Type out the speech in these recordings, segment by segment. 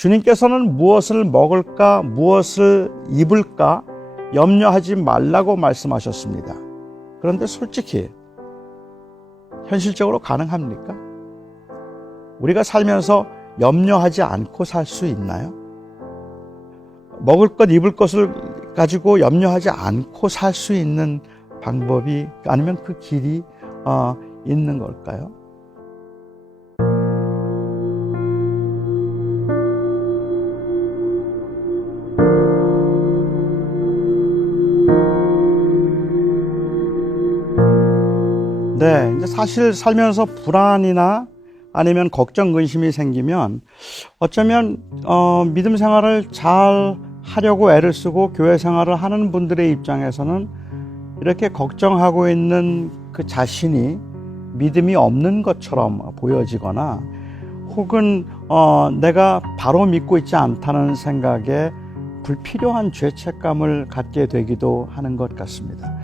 주님께서는 무엇을 먹을까, 무엇을 입을까 염려하지 말라고 말씀하셨습니다. 그런데 솔직히 현실적으로 가능합니까? 우리가 살면서 염려하지 않고 살 수 있나요? 먹을 것, 입을 것을 가지고 염려하지 않고 살 수 있는 방법이 아니면 그 길이 있는 걸까요? 네, 이제 사실 살면서 불안이나 아니면 걱정, 근심이 생기면 어쩌면 믿음 생활을 잘 하려고 애를 쓰고 교회 생활을 하는 분들의 입장에서는 이렇게 걱정하고 있는 그 자신이 믿음이 없는 것처럼 보여지거나 혹은 내가 바로 믿고 있지 않다는 생각에 불필요한 죄책감을 갖게 되기도 하는 것 같습니다.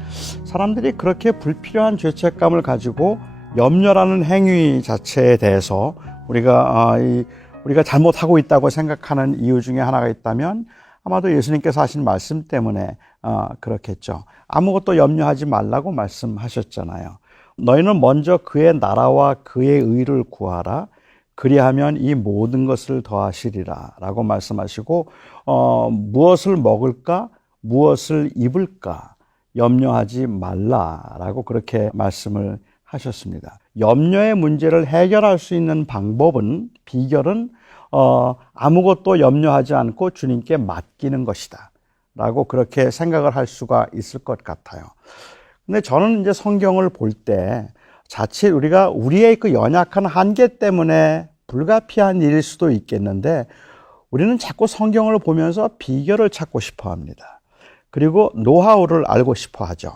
사람들이 그렇게 불필요한 죄책감을 가지고 염려라는 행위 자체에 대해서 우리가 잘못하고 있다고 생각하는 이유 중에 하나가 있다면 아마도 예수님께서 하신 말씀 때문에 그렇겠죠. 아무것도 염려하지 말라고 말씀하셨잖아요. 너희는 먼저 그의 나라와 그의 의를 구하라. 그리하면 이 모든 것을 더하시리라 라고 말씀하시고 무엇을 먹을까, 무엇을 입을까 염려하지 말라라고 그렇게 말씀을 하셨습니다. 염려의 문제를 해결할 수 있는 방법은, 비결은 아무것도 염려하지 않고 주님께 맡기는 것이다 라고 그렇게 생각을 할 수가 있을 것 같아요. 근데 저는 이제 성경을 볼 때 자칫 우리가 우리의 그 연약한 한계 때문에 불가피한 일일 수도 있겠는데 우리는 자꾸 성경을 보면서 비결을 찾고 싶어 합니다. 그리고 노하우를 알고 싶어 하죠.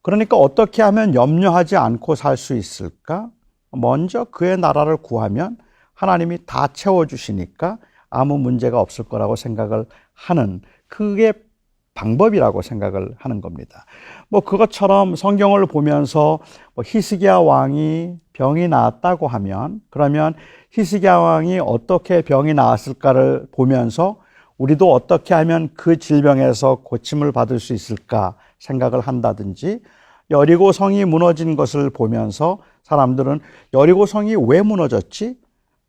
그러니까 어떻게 하면 염려하지 않고 살 수 있을까? 먼저 그의 나라를 구하면 하나님이 다 채워주시니까 아무 문제가 없을 거라고 생각을 하는, 그게 방법이라고 생각을 하는 겁니다. 그것처럼 성경을 보면서 히스기야 왕이 병이 나았다고 하면, 그러면 히스기야 왕이 어떻게 병이 나았을까를 보면서 우리도 어떻게 하면 그 질병에서 고침을 받을 수 있을까 생각을 한다든지, 여리고 성이 무너진 것을 보면서 사람들은 여리고 성이 왜 무너졌지?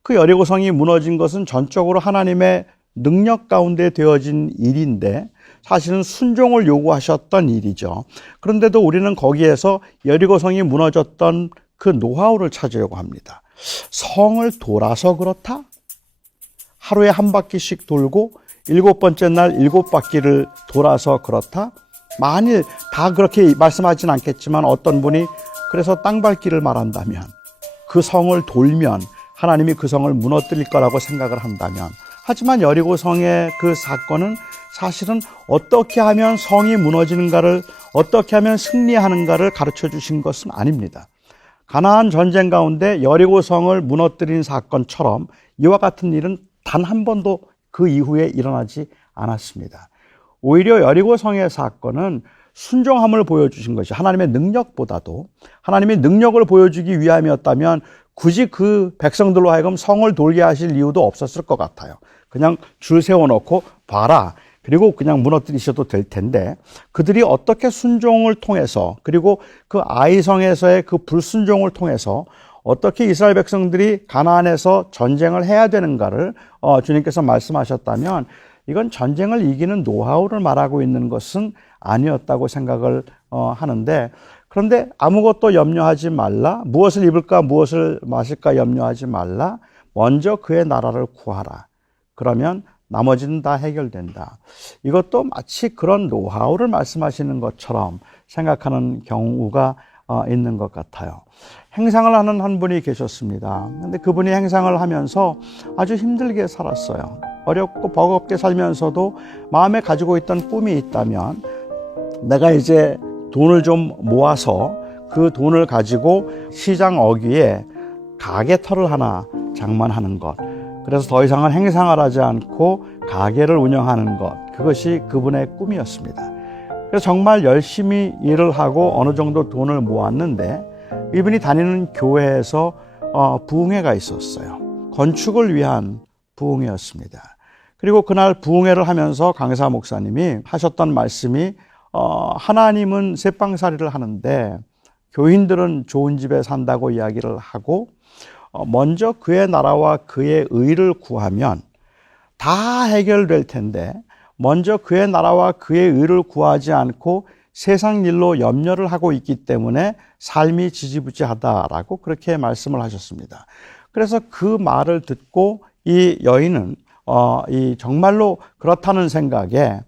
그 여리고 성이 무너진 것은 전적으로 하나님의 능력 가운데 되어진 일인데 사실은 순종을 요구하셨던 일이죠. 그런데도 우리는 거기에서 여리고 성이 무너졌던 그 노하우를 찾으려고 합니다. 성을 돌아서 그렇다? 하루에 한 바퀴씩 돌고 7번째 날 7바퀴를 돌아서 그렇다? 만일 다 그렇게 말씀하진 않겠지만 어떤 분이 그래서 땅밟기를 말한다면, 그 성을 돌면 하나님이 그 성을 무너뜨릴 거라고 생각을 한다면, 하지만 여리고 성의 그 사건은 사실은 어떻게 하면 성이 무너지는가를, 어떻게 하면 승리하는가를 가르쳐 주신 것은 아닙니다. 가나안 전쟁 가운데 여리고 성을 무너뜨린 사건처럼 이와 같은 일은 단 한 번도 그 이후에 일어나지 않았습니다. 오히려 여리고 성의 사건은 순종함을 보여주신 것이, 하나님의 능력보다도 하나님의 능력을 보여주기 위함이었다면 굳이 그 백성들로 하여금 성을 돌게 하실 이유도 없었을 것 같아요. 그냥 줄 세워놓고 봐라, 그리고 그냥 무너뜨리셔도 될 텐데, 그들이 어떻게 순종을 통해서, 그리고 그 아이성에서의 그 불순종을 통해서 어떻게 이스라엘 백성들이 가나안에서 전쟁을 해야 되는가를 주님께서 말씀하셨다면 이건 전쟁을 이기는 노하우를 말하고 있는 것은 아니었다고 생각을 하는데, 그런데 아무것도 염려하지 말라, 무엇을 입을까 무엇을 마실까 염려하지 말라, 먼저 그의 나라를 구하라, 그러면 나머지는 다 해결된다. 이것도 마치 그런 노하우를 말씀하시는 것처럼 생각하는 경우가 있는 것 같아요. 행상을 하는 한 분이 계셨습니다. 근데 그분이 행상을 하면서 아주 힘들게 살았어요. 어렵고 버겁게 살면서도 마음에 가지고 있던 꿈이 있다면, 내가 이제 돈을 좀 모아서 그 돈을 가지고 시장 어귀에 가게터를 하나 장만하는 것, 그래서 더 이상은 행상을 하지 않고 가게를 운영하는 것, 그것이 그분의 꿈이었습니다. 그래서 정말 열심히 일을 하고 어느 정도 돈을 모았는데, 이분이 다니는 교회에서 부흥회가 있었어요. 건축을 위한 부흥회였습니다. 그리고 그날 부흥회를 하면서 강사 목사님이 하셨던 말씀이 하나님은 새빵살이를 하는데 교인들은 좋은 집에 산다고 이야기를 하고 먼저 그의 나라와 그의 의를 구하면 다 해결될 텐데 먼저 그의 나라와 그의 의를 구하지 않고 세상 일로 염려를 하고 있기 때문에 삶이 지지부지하다라고 그렇게 말씀을 하셨습니다. 그래서 그 말을 듣고 이 여인은 이 정말로 그렇다는 생각에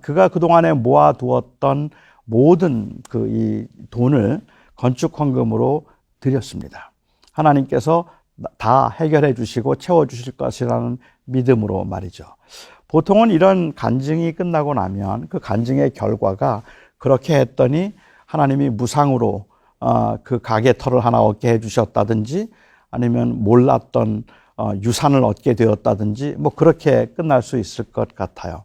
그가 그동안에 모아두었던 모든 이 돈을 건축 헌금으로 드렸습니다. 하나님께서 다 해결해 주시고 채워 주실 것이라는 믿음으로 말이죠. 보통은 이런 간증이 끝나고 나면 그 간증의 결과가 그렇게 했더니 하나님이 무상으로 그 가게터를 하나 얻게 해 주셨다든지 아니면 몰랐던 유산을 얻게 되었다든지 뭐 그렇게 끝날 수 있을 것 같아요.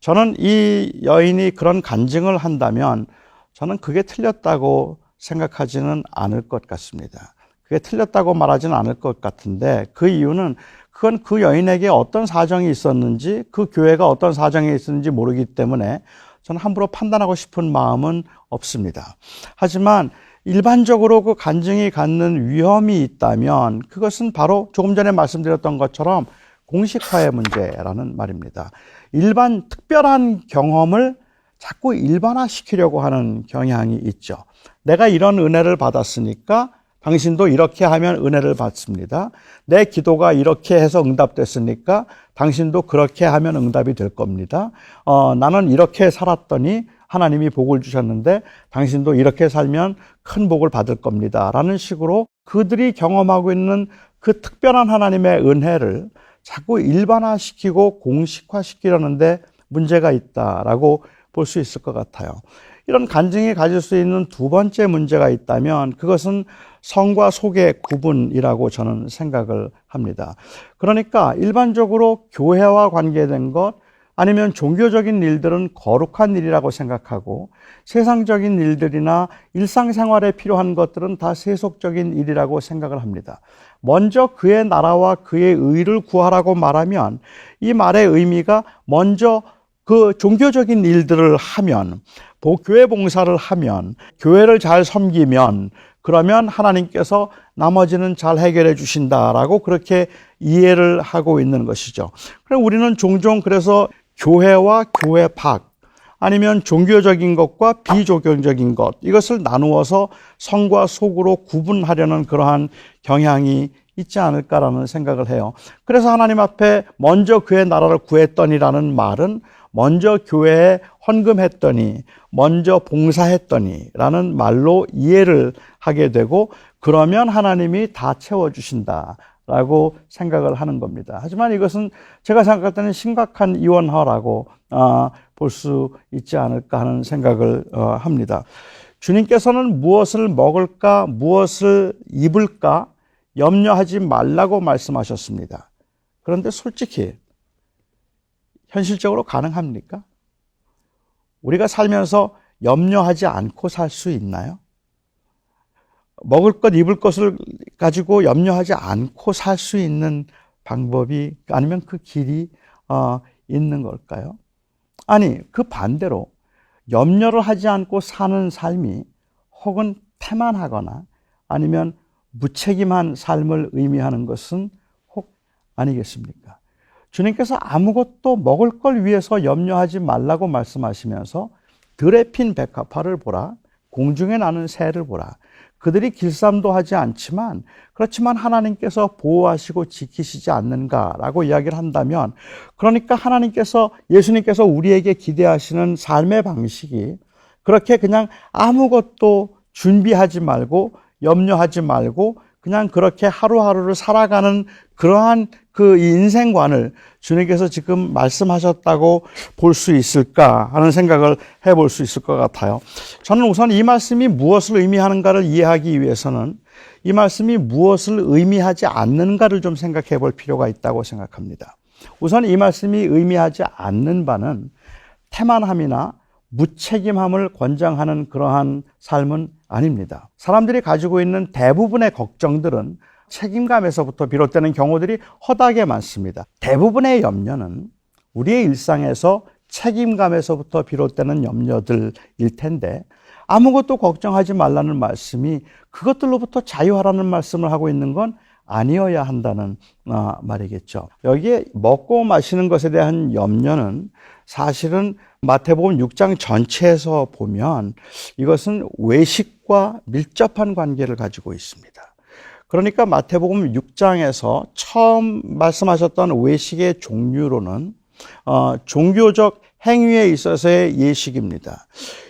저는 이 여인이 그런 간증을 한다면 저는 그게 틀렸다고 생각하지는 않을 것 같습니다. 그게 틀렸다고 말하지는 않을 것 같은데 그 이유는 그건 그 여인에게 어떤 사정이 있었는지 그 교회가 어떤 사정이 있었는지 모르기 때문에 저는 함부로 판단하고 싶은 마음은 없습니다. 하지만 일반적으로 그 간증이 갖는 위험이 있다면 그것은 바로 조금 전에 말씀드렸던 것처럼 공식화의 문제라는 말입니다. 일반 특별한 경험을 자꾸 일반화시키려고 하는 경향이 있죠. 내가 이런 은혜를 받았으니까 당신도 이렇게 하면 은혜를 받습니다. 내 기도가 이렇게 해서 응답됐으니까 당신도 그렇게 하면 응답이 될 겁니다. 나는 이렇게 살았더니 하나님이 복을 주셨는데 당신도 이렇게 살면 큰 복을 받을 겁니다. 라는 식으로 그들이 경험하고 있는 그 특별한 하나님의 은혜를 자꾸 일반화시키고 공식화시키려는데 문제가 있다라고 볼 수 있을 것 같아요. 이런 간증이 가질 수 있는 두 번째 문제가 있다면 그것은 성과 속의 구분이라고 저는 생각을 합니다. 그러니까 일반적으로 교회와 관계된 것 아니면 종교적인 일들은 거룩한 일이라고 생각하고 세상적인 일들이나 일상생활에 필요한 것들은 다 세속적인 일이라고 생각을 합니다. 먼저 그의 나라와 그의 의를 구하라고 말하면 이 말의 의미가 먼저 그 종교적인 일들을 하면 교회 봉사를 하면 교회를 잘 섬기면 그러면 하나님께서 나머지는 잘 해결해 주신다라고 그렇게 이해를 하고 있는 것이죠. 그럼 우리는 종종 그래서 교회와 교회 밖 아니면 종교적인 것과 비종교적인 것 이것을 나누어서 성과 속으로 구분하려는 그러한 경향이 있지 않을까라는 생각을 해요. 그래서 하나님 앞에 먼저 그의 나라를 구했더니라는 말은 먼저 교회에 헌금했더니 먼저 봉사했더니 라는 말로 이해를 하게 되고 그러면 하나님이 다 채워주신다라고 생각을 하는 겁니다. 하지만 이것은 제가 생각할 때는 심각한 이원화라고 볼 수 있지 않을까 하는 생각을 합니다. 주님께서는 무엇을 먹을까 무엇을 입을까 염려하지 말라고 말씀하셨습니다. 그런데 솔직히 현실적으로 가능합니까? 우리가 살면서 염려하지 않고 살 수 있나요? 먹을 것, 입을 것을 가지고 염려하지 않고 살 수 있는 방법이 아니면 그 길이 있는 걸까요? 아니, 그 반대로 염려를 하지 않고 사는 삶이 혹은 태만하거나 아니면 무책임한 삶을 의미하는 것은 혹 아니겠습니까? 주님께서 아무것도 먹을 걸 위해서 염려하지 말라고 말씀하시면서 들에 핀 백합화를 보라, 공중에 나는 새를 보라. 그들이 길쌈도 하지 않지만 그렇지만 하나님께서 보호하시고 지키시지 않는가라고 이야기를 한다면 그러니까 예수님께서 우리에게 기대하시는 삶의 방식이 그렇게 그냥 아무것도 준비하지 말고 염려하지 말고 그냥 그렇게 하루하루를 살아가는 그러한 그 인생관을 주님께서 지금 말씀하셨다고 볼 수 있을까 하는 생각을 해볼 수 있을 것 같아요. 저는 우선 이 말씀이 무엇을 의미하는가를 이해하기 위해서는 이 말씀이 무엇을 의미하지 않는가를 좀 생각해 볼 필요가 있다고 생각합니다. 우선 이 말씀이 의미하지 않는 바는 태만함이나 무책임함을 권장하는 그러한 삶은 아닙니다. 사람들이 가지고 있는 대부분의 걱정들은 책임감에서부터 비롯되는 경우들이 허다하게 많습니다. 대부분의 염려는 우리의 일상에서 책임감에서부터 비롯되는 염려들일 텐데 아무것도 걱정하지 말라는 말씀이 그것들로부터 자유하라는 말씀을 하고 있는 건 아니어야 한다는 말이겠죠. 여기에 먹고 마시는 것에 대한 염려는 사실은 마태복음 6장 전체에서 보면 이것은 외식과 밀접한 관계를 가지고 있습니다. 그러니까 마태복음 6장에서 처음 말씀하셨던 외식의 종류로는 종교적 행위에 있어서의 예식입니다.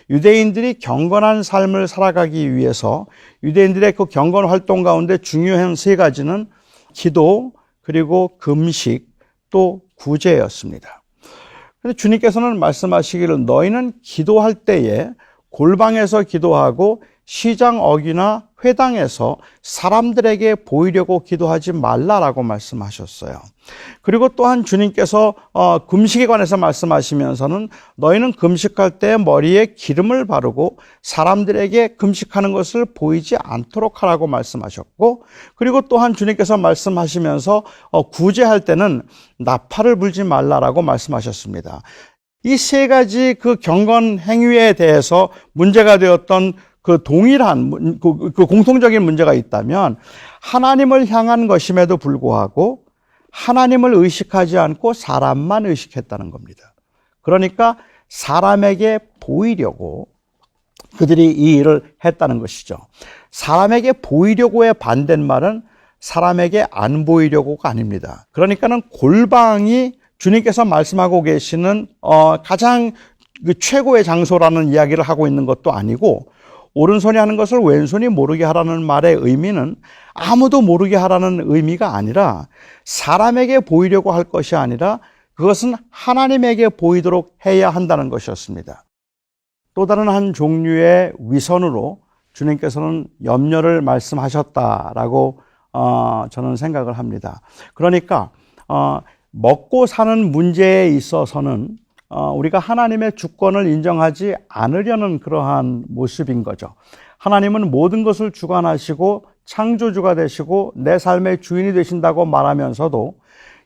유대인들이 경건한 삶을 살아가기 위해서 유대인들의 그 경건 활동 가운데 중요한 세 가지는 기도, 그리고 금식, 또 구제였습니다. 그런데 주님께서는 말씀하시기를 너희는 기도할 때에 골방에서 기도하고 시장 어귀나 회당에서 사람들에게 보이려고 기도하지 말라라고 말씀하셨어요. 그리고 또한 주님께서 금식에 관해서 말씀하시면서는 너희는 금식할 때 머리에 기름을 바르고 사람들에게 금식하는 것을 보이지 않도록 하라고 말씀하셨고, 그리고 또한 주님께서 말씀하시면서 구제할 때는 나팔을 불지 말라라고 말씀하셨습니다. 이 세 가지 그 경건 행위에 대해서 문제가 되었던 그 동일한 그 공통적인 문제가 있다면 하나님을 향한 것임에도 불구하고 하나님을 의식하지 않고 사람만 의식했다는 겁니다. 그러니까 사람에게 보이려고 그들이 이 일을 했다는 것이죠. 사람에게 보이려고의 반대말은 사람에게 안 보이려고가 아닙니다. 그러니까는 골방이 주님께서 말씀하고 계시는 가장 최고의 장소라는 이야기를 하고 있는 것도 아니고, 오른손이 하는 것을 왼손이 모르게 하라는 말의 의미는 아무도 모르게 하라는 의미가 아니라 사람에게 보이려고 할 것이 아니라 그것은 하나님에게 보이도록 해야 한다는 것이었습니다. 또 다른 한 종류의 위선으로 주님께서는 염려를 말씀하셨다라고 저는 생각을 합니다. 그러니까 먹고 사는 문제에 있어서는 우리가 하나님의 주권을 인정하지 않으려는 그러한 모습인 거죠. 하나님은 모든 것을 주관하시고 창조주가 되시고 내 삶의 주인이 되신다고 말하면서도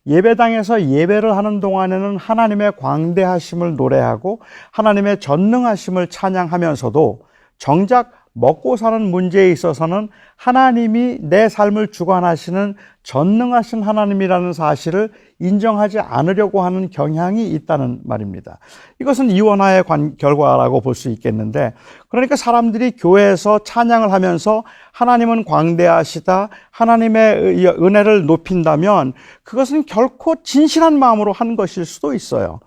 예배당에서 예배를 하는 동안에는 하나님의 광대하심을 노래하고 하나님의 전능하심을 찬양하면서도 정작 먹고 사는 문제에 있어서는 하나님이 내 삶을 주관하시는 전능하신 하나님이라는 사실을 인정하지 않으려고 하는 경향이 있다는 말입니다. 이것은 이원화의 결과라고 볼 수 있겠는데, 그러니까 사람들이 교회에서 찬양을 하면서 하나님은 광대하시다, 하나님의 은혜를 높인다면 그것은 결코 진실한 마음으로 한 것일 수도 있어요.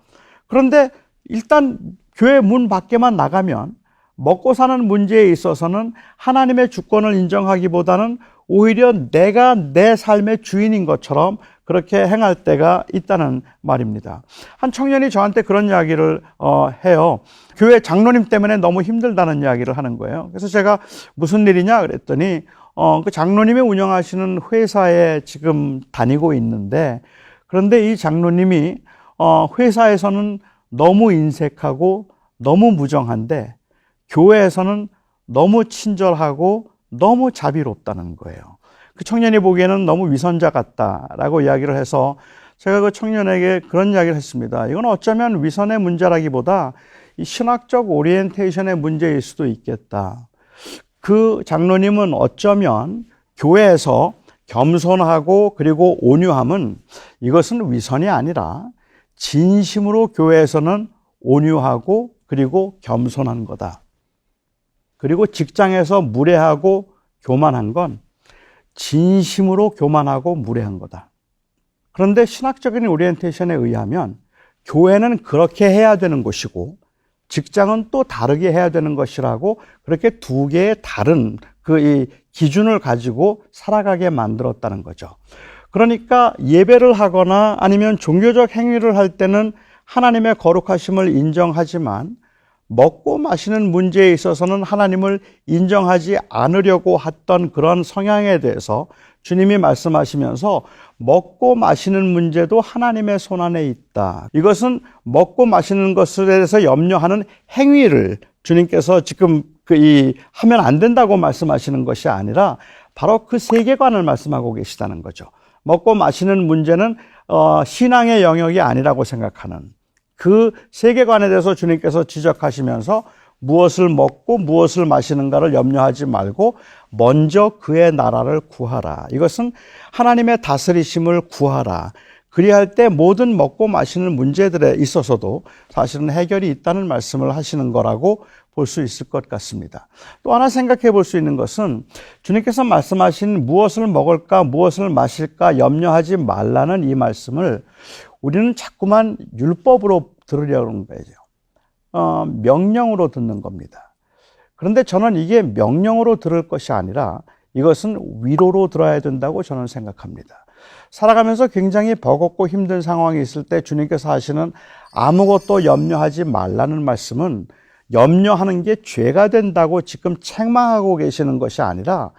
그런데 일단 교회 문 밖에만 나가면 먹고 사는 문제에 있어서는 하나님의 주권을 인정하기보다는 오히려 내가 내 삶의 주인인 것처럼 그렇게 행할 때가 있다는 말입니다. 한 청년이 저한테 그런 이야기를 해요. 교회 장로님 때문에 너무 힘들다는 이야기를 하는 거예요. 그래서 제가 무슨 일이냐 그랬더니 그 장로님이 운영하시는 회사에 지금 다니고 있는데, 그런데 이 장로님이 회사에서는 너무 인색하고 너무 무정한데 교회에서는 너무 친절하고 너무 자비롭다는 거예요. 그 청년이 보기에는 너무 위선자 같다라고 이야기를 해서 제가 그 청년에게 그런 이야기를 했습니다. 이건 어쩌면 위선의 문제라기보다 이 신학적 오리엔테이션의 문제일 수도 있겠다. 그 장로님은 어쩌면 교회에서 겸손하고 그리고 온유함은 이것은 위선이 아니라 진심으로 교회에서는 온유하고 그리고 겸손한 거다. 그리고 직장에서 무례하고 교만한 건 진심으로 교만하고 무례한 거다. 그런데 신학적인 오리엔테이션에 의하면 교회는 그렇게 해야 되는 것이고 직장은 또 다르게 해야 되는 것이라고 그렇게 두 개의 다른 이 기준을 가지고 살아가게 만들었다는 거죠. 그러니까 예배를 하거나 아니면 종교적 행위를 할 때는 하나님의 거룩하심을 인정하지만 먹고 마시는 문제에 있어서는 하나님을 인정하지 않으려고 했던 그런 성향에 대해서 주님이 말씀하시면서 먹고 마시는 문제도 하나님의 손안에 있다. 이것은 먹고 마시는 것에 대해서 염려하는 행위를 주님께서 지금 하면 안 된다고 말씀하시는 것이 아니라 바로 그 세계관을 말씀하고 계시다는 거죠. 먹고 마시는 문제는 신앙의 영역이 아니라고 생각하는 그 세계관에 대해서 주님께서 지적하시면서 무엇을 먹고 무엇을 마시는가를 염려하지 말고 먼저 그의 나라를 구하라. 이것은 하나님의 다스리심을 구하라. 그리할 때 모든 먹고 마시는 문제들에 있어서도 사실은 해결이 있다는 말씀을 하시는 거라고 볼 수 있을 것 같습니다. 또 하나 생각해 볼 수 있는 것은 주님께서 말씀하신 무엇을 먹을까 무엇을 마실까 염려하지 말라는 이 말씀을 우리는 자꾸만 율법으로 들으려는 거죠. 명령으로 듣는 겁니다. 그런데 저는 이게 명령으로 들을 것이 아니라 이것은 위로로 들어야 된다고 저는 생각합니다. 살아가면서 굉장히 버겁고 힘든 상황이 있을 때 주님께서 하시는 아무것도 염려하지 말라는 말씀은 염려하는 게 죄가 된다고 지금 책망하고 계시는 것이 아니라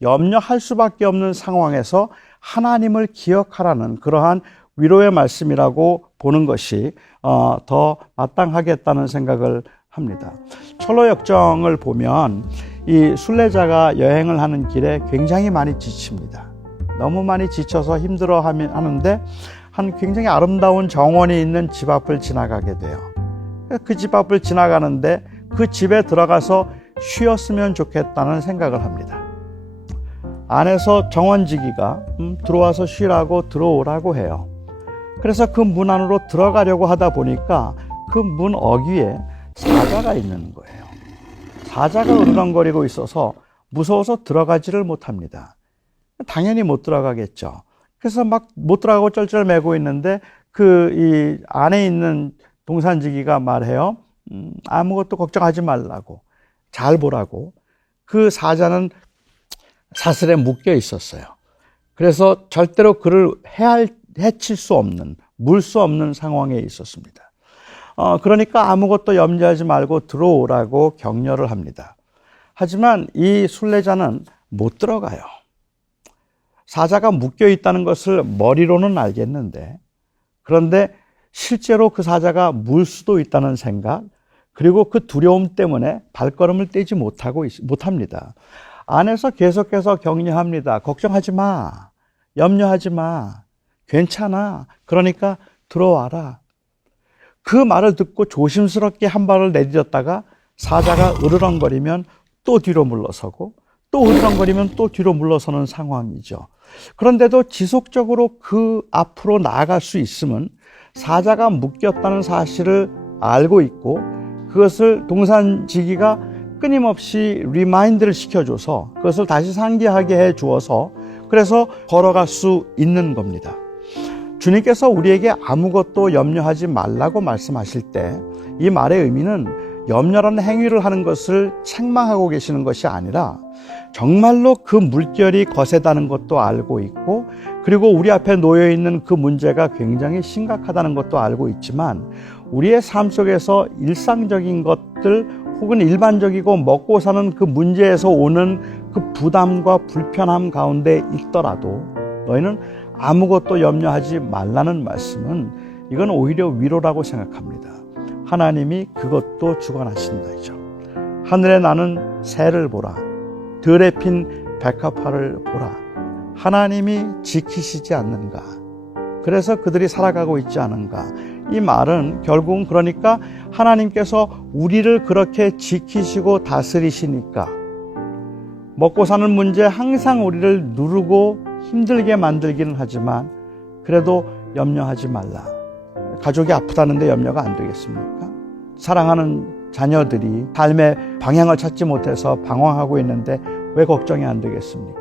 염려할 수밖에 없는 상황에서 하나님을 기억하라는 그러한 위로의 말씀이라고 보는 것이 더 마땅하겠다는 생각을 합니다. 철로역정을 보면 이 순례자가 여행을 하는 길에 굉장히 많이 지칩니다. 너무 많이 지쳐서 힘들어 하는데 한 굉장히 아름다운 정원이 있는 집 앞을 지나가게 돼요. 그 집 앞을 지나가는데 그 집에 들어가서 쉬었으면 좋겠다는 생각을 합니다. 안에서 정원지기가 들어와서 쉬라고 들어오라고 해요. 그래서 그 문 안으로 들어가려고 하다 보니까 그 문 어귀에 사자가 있는 거예요. 사자가 으르렁거리고 있어서 무서워서 들어가지를 못합니다. 당연히 못 들어가겠죠. 그래서 막 못 들어가고 쩔쩔매고 있는데 이 안에 있는 동산지기가 말해요. 아무것도 걱정하지 말라고, 잘 보라고. 그 사자는 사슬에 묶여 있었어요. 그래서 절대로 그를 해칠 수 없는, 물 수 없는 상황에 있었습니다. 그러니까 아무것도 염려하지 말고 들어오라고 격려를 합니다. 하지만 이 순례자는 못 들어가요. 사자가 묶여 있다는 것을 머리로는 알겠는데, 그런데 실제로 그 사자가 물 수도 있다는 생각, 그리고 그 두려움 때문에 발걸음을 떼지 못합니다. 안에서 계속해서 격려합니다. 걱정하지 마. 염려하지 마. 괜찮아. 그러니까 들어와라. 그 말을 듣고 조심스럽게 한 발을 내딛었다가 사자가 으르렁거리면 또 뒤로 물러서고 또 으르렁거리면 또 뒤로 물러서는 상황이죠. 그런데도 지속적으로 그 앞으로 나아갈 수 있으면 사자가 묶였다는 사실을 알고 있고 그것을 동산지기가 끊임없이 리마인드를 시켜줘서 그것을 다시 상기하게 해주어서 그래서 걸어갈 수 있는 겁니다. 주님께서 우리에게 아무것도 염려하지 말라고 말씀하실 때 이 말의 의미는 염려라는 행위를 하는 것을 책망하고 계시는 것이 아니라 정말로 그 물결이 거세다는 것도 알고 있고 그리고 우리 앞에 놓여 있는 그 문제가 굉장히 심각하다는 것도 알고 있지만 우리의 삶 속에서 일상적인 것들 혹은 일반적이고 먹고 사는 그 문제에서 오는 그 부담과 불편함 가운데 있더라도 너희는 아무것도 염려하지 말라는 말씀은 이건 오히려 위로라고 생각합니다. 하나님이 그것도 주관하신다죠. 하늘에 나는 새를 보라. 들에 핀 백합화를 보라. 하나님이 지키시지 않는가. 그래서 그들이 살아가고 있지 않은가. 이 말은 결국은 그러니까 하나님께서 우리를 그렇게 지키시고 다스리시니까 먹고 사는 문제 항상 우리를 누르고 힘들게 만들기는 하지만 그래도 염려하지 말라. 가족이 아프다는데 염려가 안 되겠습니까? 사랑하는 자녀들이 삶의 방향을 찾지 못해서 방황하고 있는데 왜 걱정이 안 되겠습니까?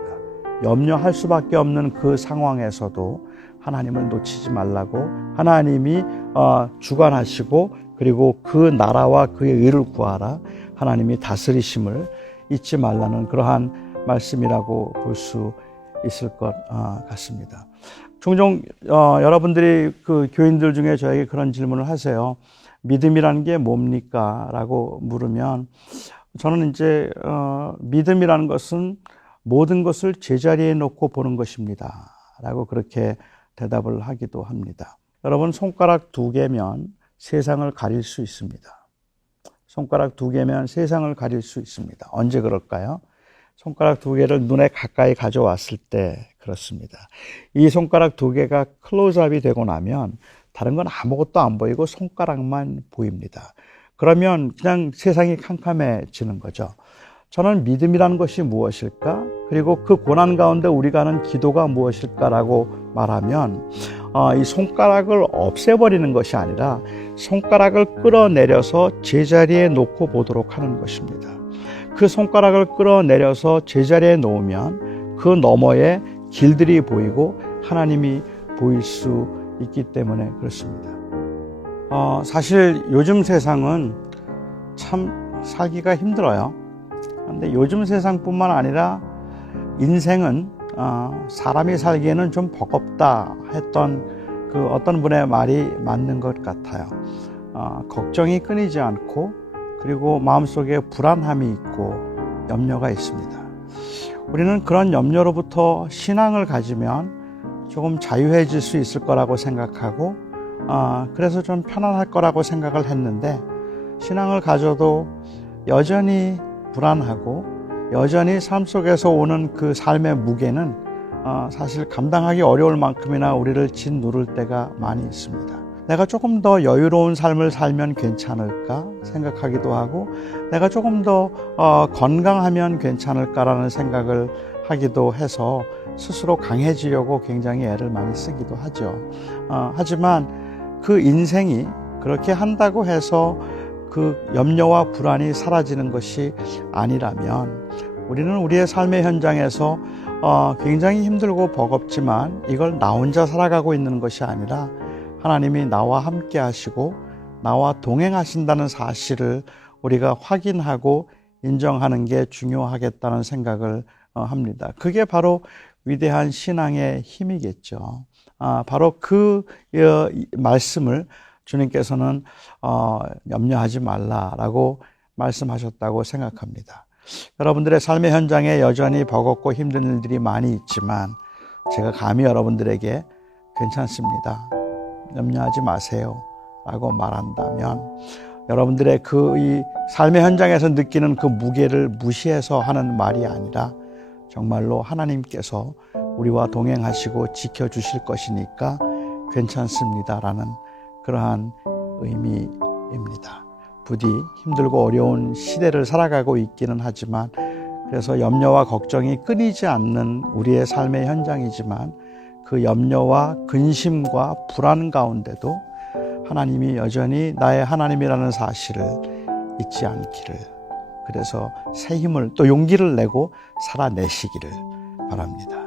염려할 수밖에 없는 그 상황에서도 하나님을 놓치지 말라고 하나님이 주관하시고 그리고 그 나라와 그의 의를 구하라. 하나님이 다스리심을 잊지 말라는 그러한 말씀이라고 볼 수 있을 것 같습니다. 종종 여러분들이 그 교인들 중에 저에게 그런 질문을 하세요. 믿음이라는 게 뭡니까? 라고 물으면 저는 이제 믿음이라는 것은 모든 것을 제자리에 놓고 보는 것입니다. 라고 그렇게 대답을 하기도 합니다. 여러분 손가락 2개면 세상을 가릴 수 있습니다. 손가락 2개면 세상을 가릴 수 있습니다. 언제 그럴까요? 손가락 2개를 눈에 가까이 가져왔을 때 그렇습니다. 이 손가락 두 개가 클로즈업이 되고 나면 다른 건 아무것도 안 보이고 손가락만 보입니다. 그러면 그냥 세상이 캄캄해지는 거죠. 저는 믿음이라는 것이 무엇일까? 그리고 그 고난 가운데 우리가 하는 기도가 무엇일까라고 말하면 이 손가락을 없애버리는 것이 아니라 손가락을 끌어내려서 제자리에 놓고 보도록 하는 것입니다. 그 손가락을 끌어내려서 제자리에 놓으면 그 너머에 길들이 보이고 하나님이 보일 수 있기 때문에 그렇습니다. 사실 요즘 세상은 참 살기가 힘들어요. 근데 요즘 세상뿐만 아니라 인생은 사람이 살기에는 좀 버겁다 했던 그 어떤 분의 말이 맞는 것 같아요. 걱정이 끊이지 않고 그리고 마음속에 불안함이 있고 염려가 있습니다. 우리는 그런 염려로부터 신앙을 가지면 조금 자유해질 수 있을 거라고 생각하고 그래서 좀 편안할 거라고 생각을 했는데 신앙을 가져도 여전히 불안하고 여전히 삶 속에서 오는 그 삶의 무게는 사실 감당하기 어려울 만큼이나 우리를 짓누를 때가 많이 있습니다. 내가 조금 더 여유로운 삶을 살면 괜찮을까 생각하기도 하고 내가 조금 더 건강하면 괜찮을까라는 생각을 하기도 해서 스스로 강해지려고 굉장히 애를 많이 쓰기도 하죠. 하지만 그 인생이 그렇게 한다고 해서 그 염려와 불안이 사라지는 것이 아니라면 우리는 우리의 삶의 현장에서 굉장히 힘들고 버겁지만 이걸 나 혼자 살아가고 있는 것이 아니라 하나님이 나와 함께 하시고 나와 동행하신다는 사실을 우리가 확인하고 인정하는 게 중요하겠다는 생각을 합니다. 그게 바로 위대한 신앙의 힘이겠죠. 바로 그 말씀을 주님께서는 염려하지 말라라고 말씀하셨다고 생각합니다. 여러분들의 삶의 현장에 여전히 버겁고 힘든 일들이 많이 있지만 제가 감히 여러분들에게 괜찮습니다, 염려하지 마세요 라고 말한다면 여러분들의 이 삶의 현장에서 느끼는 그 무게를 무시해서 하는 말이 아니라 정말로 하나님께서 우리와 동행하시고 지켜주실 것이니까 괜찮습니다라는 그러한 의미입니다. 부디 힘들고 어려운 시대를 살아가고 있기는 하지만 그래서 염려와 걱정이 끊이지 않는 우리의 삶의 현장이지만 그 염려와 근심과 불안 가운데도 하나님이 여전히 나의 하나님이라는 사실을 잊지 않기를, 그래서 새 힘을 또 용기를 내고 살아내시기를 바랍니다.